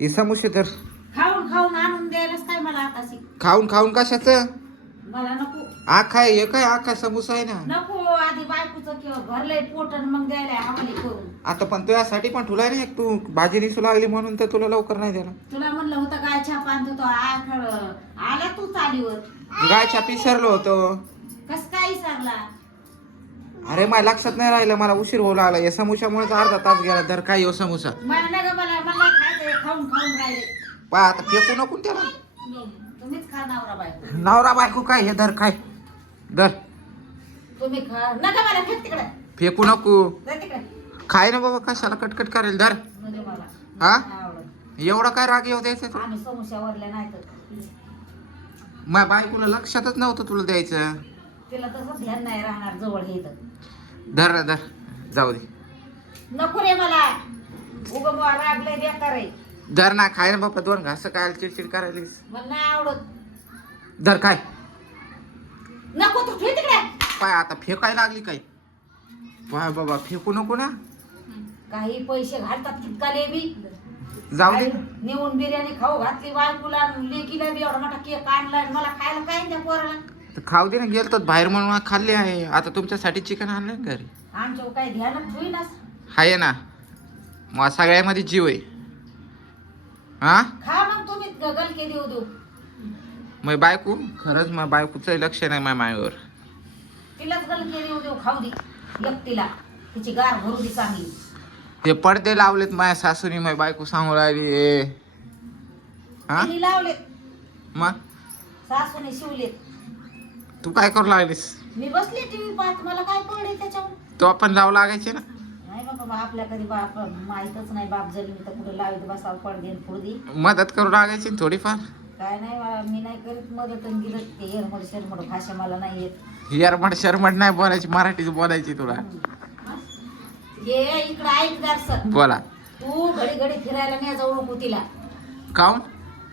हे समोसे तर खाऊन खाऊन आणून द्यायलाच काय मला आताशी. खाऊन खाऊन कशाचं मला नको आखा आहे हे काय आखा समोसा आहे ना. नको आधी बायकोचं किंवा भरलंय पोटन मग द्यायला हवाली करून. आता पण तुझ्यासाठी पण ठुलाय ना एक तू भाजी निसू लागली म्हणून तर तुला लवकर नाही देणार. तुला म्हणलं होतं गाय छाप आणतो तो आला तू चालीवर. गायच्या पिसरलो होतो. कस काय विसरला. अरे माझ्या लक्षात नाही राहिलं मला उशीर होऊ लागला या समोशामुळेच अर्धा तास गेला तर काय हो समोसा मला नाही ग मला मला खायचंय खाऊन खाऊन राहिले. पा आता फेकू नको त्याला. तुम्हीच खा नवरा बायको. नवरा बायको काय हे धर काय धर तुम्ही खा नका मला फेक तिकडे. फेकू नको जा तिकडे. खाय ना बाबा कशाला कटकट करेल धर. म्हणजे मला हा नाही आवडत. एवढा काय राग येऊ द्यायचा आम्ही समोश्यावरल्या नाही तर माझ्या बायकोला लक्षातच नव्हतं तुला द्यायचं. तिला तसं ध्यान नाही राहणार जवळ हे तर. धर ना धर जाऊ दे नको रे मला उगम रागलंय बेकार आहे. धर ना खाय ना बाबा दोन घास काय चिडचिड करायला मला नाही आवडत. धर काय नको तू ठेव तिकडे. पाय आता फेकाय लागली काय पाय बाबा फेकू नको ना. काही पैसे घालतात कितकाले बी. जाऊ दे नेऊन बिर्याणी खाऊ घातली बायकोला लेकीला बी एवढा मोठा केक आणला आणि मला खायला काय त्या पोराला. तर खाऊ दे ना गेलतो बाहेर म्हणून खाल्ले आहे आता तुमच्यासाठी चिकन आणलं ना घरी. आमच्या काही ध्यानच होईनास. आहे ना मग सगळ्यामध्ये जीव आहे. हा खा मग तुम्ही गलके देऊ देऊ. मग बायको खरंच मग बायकोचं लक्ष नाही माझ्या मायावर. तिलाच गलके देऊ देऊ खाऊ दे एकटीला. तिची गार भरू दे चांगली. ते पडदे लावलेत माझ्या सासूनी माझी बायको सांगू राहिली. हा तिने लावले मग सासूने शिवलेत. तू काय करू लागलीस. मी बसली टीव्ही पाहत मला काय पडले त्याच्यावर. तो आपण लावू लागायचे ना. नाही बाबा आपल्या कधी बाप माहीतच नाही बाप जरी तर कुठे लावित बसावं पडदे पुढदी. मदत करू लागायची ना थोडीफार. काय नाही मी नाही करीत मदत आणि दिलं ते एरमड शेरमड भाषा मला नाही येत. यरमड शरमड नाही बोलायची मराठीच बोलायची तुला. ये इकडं ऐक जरस. बोला तू घडी घडी फिरायला नाही जाऊ नको तिला. काऊन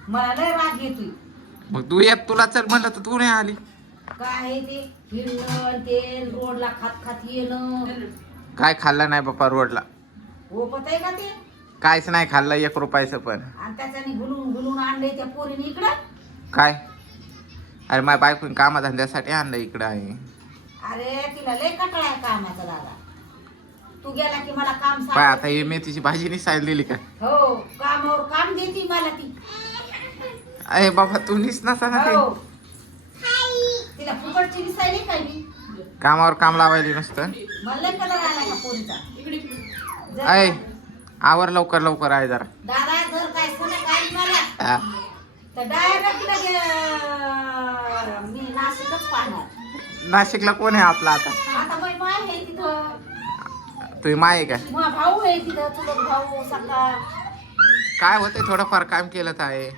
मला लय राग येतोय. मग तू येत तुला चल म्हणलं तर तू नाही आली. काय आहे ते फिरणं ते रोडला खात खात येणं. काय खाल्लं नाही बाप्पा रोडला. होपत आहे का ते. काहीच नाही खाल्लं 1 रुपयाचं पण. आणि त्याच्याने गुलून गुलून आणलंय त्या पोरीने इकडं. काय अरे माझ्या बायकोने कामाधंद्यासाठी आणलं इकडं आहे. अरे तिला लय कटाळा आहे कामाचा दादा. तू गेला की मला काम पाय आता सांग. ही मेथीची भाजी नाही सायला दिली का. हो कामावर काम देते मला ती. अरे बाबा तू निस नसा ना हो ते. तिला फुकटची विसायली काय मी. कामावर काम लावायला नसतं. मला लय कलर आला का पोरीचा. जर अय आवर लवकर लवकर आहे जरा. दादा जर काय सण काय मला हा. तर डायरेक्ट मी नाशिकच पाहणार. नाशिकला कोण आहे आपला आता. आता बाई माय आहे तिथं. तुझी माय आहे का. माझा भाऊ आहे तिथं चुलत भाऊ सकाळ. काय होते थोडंफार काम केलं तर आहे.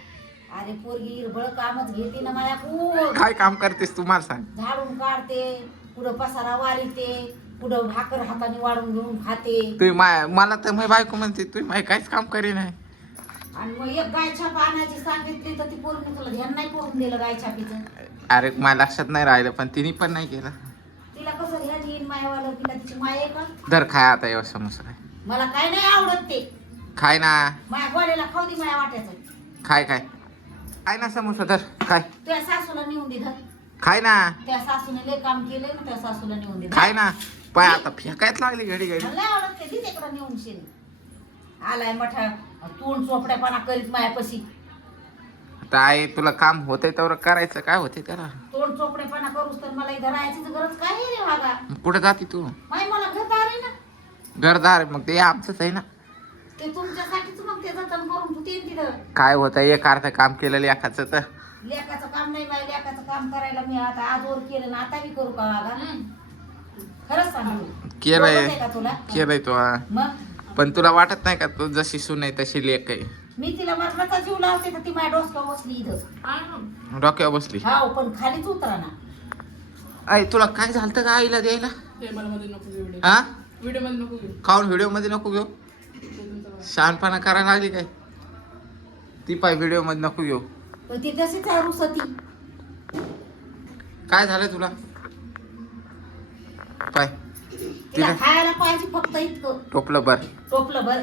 अरे पोरगी इरबळ कामच घेते ना माया खूप. काय काम करतेस तू मला सांग. झाडून काढते पुढं पसारा वारीते पुढं भाकर हाताने वाढून घेऊन खाते. तुझी माय मला तर माझी बायको म्हणते तुझी माय काहीच काम करी नाही. आणि मग एक गाय छाप आणायची सांगितली तर ती पोरीने तुला ध्यान नाही करून दिलं गाय छापीचं. अरे माझ्या लक्षात नाही राहिलं पण तिने पण नाही केलं. तिला कसं ध्यान येईन मायावाला. तिला तिची माय आहे का. धर खाय आता एवढा समोसा काय. मला काय नाही आवडत ते. खाय ना माया गोड्याला खाऊ दे माया वाट्याचं. खाय काय खाय ना समोसा धर खाय. तुझ्या सासूला नेऊन दे धर. खाय ना त्या सासूने लय काम केलंय ना त्या सासूला नेऊन दे. खाय ना पाय आता फेकायच लागली घडी घडी. मला नाही आवडत ते. दे तिकडं नेऊन शेण. आलाय मठा तोंड चोपड्यापणा करीत मायापाशी. आता आई तुला काम होतंय तर करायचं काय होते करा. तोंड चोपडेपणा करूस तर मला इथं राहायची गरज काय आहे रे वागा. कुठं जाते तू. माय मला घरदार आहे ना. घरदार मग ते आमचंच आहे ना. ते तुमच्यासाठीच मग ते जतन करून ठेवते तिथं. काय होतं एक अर्थ काम केलेलं एकाचं तर. लेकाचं काम नाही माय. लेकाचं काम करायला मी आता आजवर केलं ना आता मी करू का वागा. खरंच सांगू केलंय का तुला. केलंय तू हा. मग पण तुला वाटत नाही का तू जशी सून आहे तशी लेक आहे. मी तिला मरणाचा जीव लावते तर ती माझ्या डोसक्यावर बसली इथं. डोक्यावर बसली. हा पण खालीच उतरा ना. आई तुला काय झालं का आईला द्यायला. हा खाऊन व्हिडिओ मध्ये नको घेऊ. शहाणपणा करायला लागली काय. ती पाय व्हिडिओ मध्ये नको घेऊ. पण ती तशीच आहे रुसती. काय झालं तुला पाय. तिला खायला पाहिजे फक्त इतकं. टोपलं बर टोपलं भर.